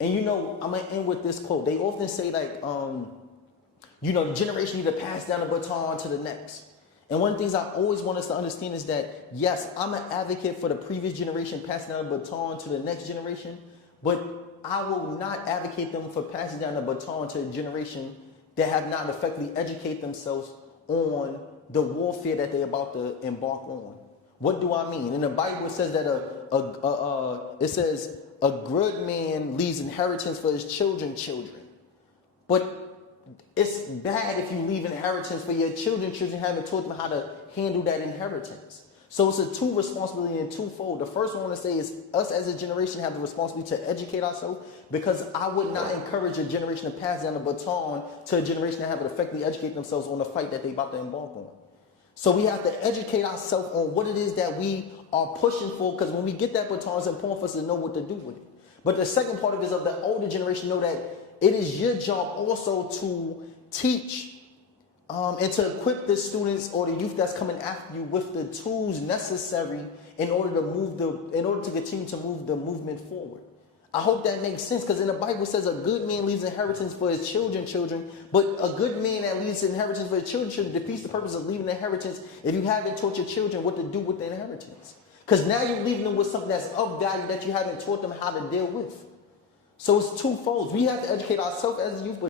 And I'm gonna end with this quote. They often say like, the generation need to pass down the baton to the next. And one of the things I always want us to understand is that, yes, I'm an advocate for the previous generation passing down the baton to the next generation, but I will not advocate them for passing down the baton to a generation that have not effectively educated themselves on the warfare that they're about to embark on. What do I mean? In the Bible, it says that a good man leaves inheritance for his children. But it's bad if you leave inheritance for your children haven't taught them how to handle that inheritance. So it's a two responsibility and twofold. The first one I want to say is us as a generation have the responsibility to educate ourselves, because I would not encourage a generation to pass down the baton to a generation that haven't effectively educated themselves on the fight that they about to embark on. So we have to educate ourselves on what it is that we are pushing for, because when we get that baton, it's important for us to know what to do with it. But the second part of it is of the older generation know that it is your job also to teach and to equip the students or the youth that's coming after you with the tools necessary in order to continue to move the movement forward. I hope that makes sense, because in the Bible it says a good man leaves inheritance for his children, but a good man that leaves inheritance for his children defeats the purpose of leaving inheritance if you haven't taught your children what to do with the inheritance. Because now you're leaving them with something that's of value that you haven't taught them how to deal with. So it's twofold. We have to educate ourselves as a youth, but